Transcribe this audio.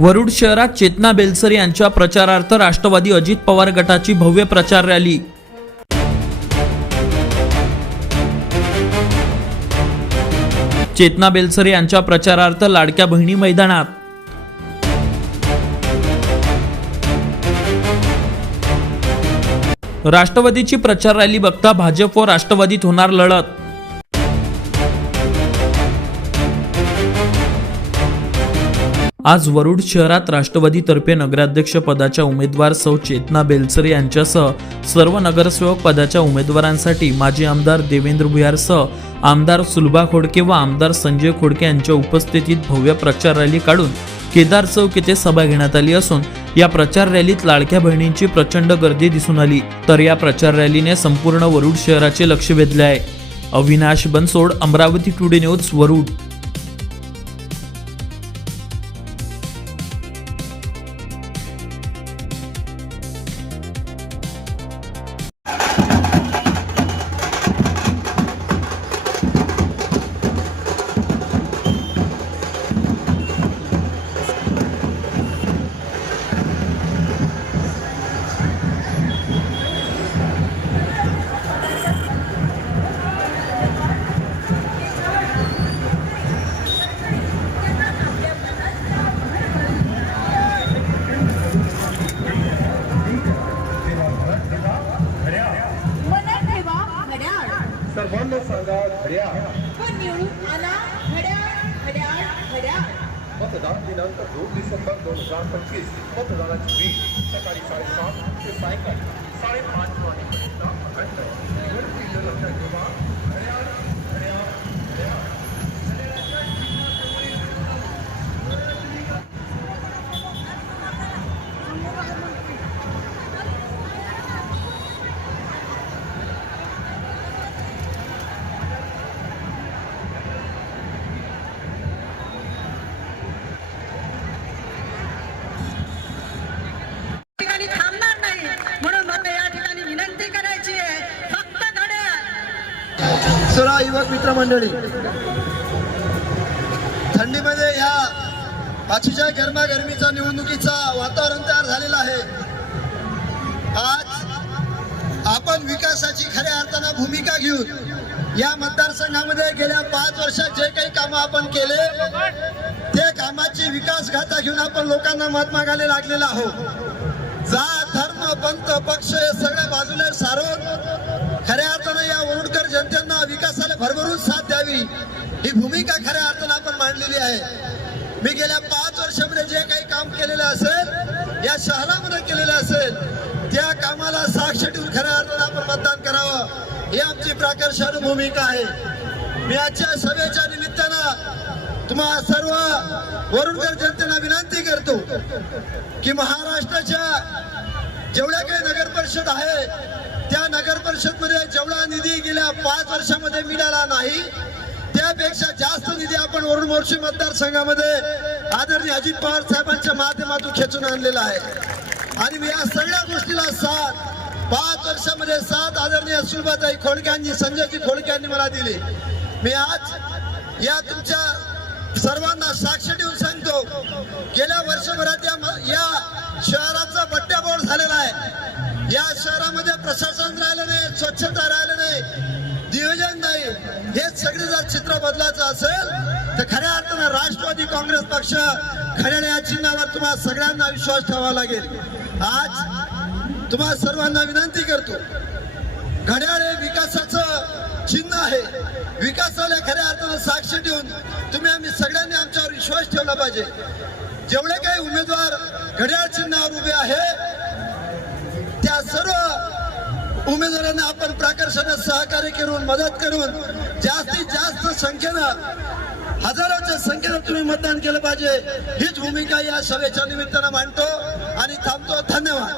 वरुड शहरात चेतना बेलसर यांच्या प्रचारार्थ राष्ट्रवादी अजित पवार गटाची भव्य प्रचार रॅली। चेतना बेलसर यांच्या प्रचारार्थ लाडक्या बहिणी मैदानात। राष्ट्रवादीची प्रचार रॅली बघता भाजप व राष्ट्रवादीत होणार लढत। आज वरुड शहरात राष्ट्रवादीतर्फे नगराध्यक्ष पदाच्या उमेदवार सौ चेतना बेलसर यांच्यासह सर्व नगरसेवक पदाच्या उमेदवारांसाठी माजी आमदार देवेंद्र भुयारसह आमदार सुलभा खोडके व आमदार संजय खोडके यांच्या उपस्थितीत भव्य प्रचार रॅली काढून केदार चौक येथे सभा घेण्यात आली असून या प्रचार रॅलीत लाडक्या बहिणींची प्रचंड गर्दी दिसून आली। तर या प्रचार रॅलीने संपूर्ण वरुड शहराचे लक्ष वेधले आहे। Avinash Bansod, Amravati today news, Warud. सर्वांना सांगा घड्याळ पण निवडून आला घड्याळ घड्याळ घड्याळ। मतदान दिनांक 2 डिसेंबर 2025। मतदानाची वेळ सकाळी 7:30 ते सायंकाळी 5:30 वाजेपर्यंत। लक्षात ठेवा, घड्याळ घड्याळ घड्याळ। थांबणार नाही म्हणून मला या ठिकाणी विनंती करायची आहे, फक्त घड्याळ। सर्व युवक मित्रमंडळी, थंडीमध्ये या अतिशय गरमागरमीचा निवडणुकीचा वातावरण तयार झालेला आहे। आज आपण विकासाची खऱ्या अर्थानं भूमिका घेऊन या मतदारसंघामध्ये गेल्या 5 वर्षात जे काही कामं आपण केले त्या कामाची विकास गाथा घेऊन आपण लोकांना मत मागायला लागलेला आहोत। जात धर्म पंथ पक्ष हे सगळ्या बाजूला सारून खऱ्या अर्थानं या वरुडकर जनतेला विकासाला भरभरून साथ द्यावी ही भूमिका खऱ्या अर्थानं आपण मांडलेली आहे। मी गेल्या 5 वर्षामध्ये जे काही काम केलेलं असेल या शहरामध्ये केलेलं असेल त्या कामाला साक्ष ठेवून खऱ्या अर्थानं आपण मतदान करावं ही आमची प्राकर्षण भूमिका आहे। मी आजच्या सभेच्या निमित्तानं तुम्हा सर्व वरुडकर जनतेला विनंती करतो की महाराष्ट्राच्या जेवढ्या काही नगर परिषद आहे त्या नगर परिषद मध्ये जेवढा निधी गेल्या 5 वर्षामध्ये मिळाला नाही त्यापेक्षा जास्त निधी आपण वरुड मोर्शी मतदारसंघामध्ये आदरणीय अजित पवार साहेबांच्या माध्यमातून खेचून आणलेला आहे। आणि मी या सगळ्या गोष्टीला साथ 5 वर्षामध्ये साथ आदरणीय सुलभाताई खोडके यांनी संजयजी खोडके यांनी मला दिली। मी आज या तुमच्या सर्वांना साक्ष देऊन सांगतो गेल्या वर्षभरात या शहराचा बट्ट्याबोळ झालेला आहे। या शहरामध्ये प्रशासन राहिलं नाही, स्वच्छता राहिलं नाही, नियोजन नाही। हे सगळे जर चित्र बदलायचं असेल तर खऱ्या अर्थानं राष्ट्रवादी काँग्रेस पक्ष घड्याळ या चिन्हावर तुम्हाला सगळ्यांना विश्वास ठेवावा लागेल। आज तुम्हाला सर्वांना विनंती करतो, घड्याळ हे विकासाचं चिन्ह आहे। विकासाला खऱ्या अर्थानं साक्ष देऊन तुम्ही आम्ही सगळ्यांनी आमच्यावर विश्वास ठेवला पाहिजे। जेवढे काही उमेदवार घड्याळ चिन्हावर उभे आहे त्या सर्व उमेदवारांना आपण प्राकर्षणात सहकार्य करून मदत करून जास्तीत जास्त संख्येनं हजारोच्या संख्येनं तुम्ही मतदान केलं पाहिजे हीच भूमिका या सभेच्या निमित्तानं मांडतो आणि थांबतो। धन्यवाद।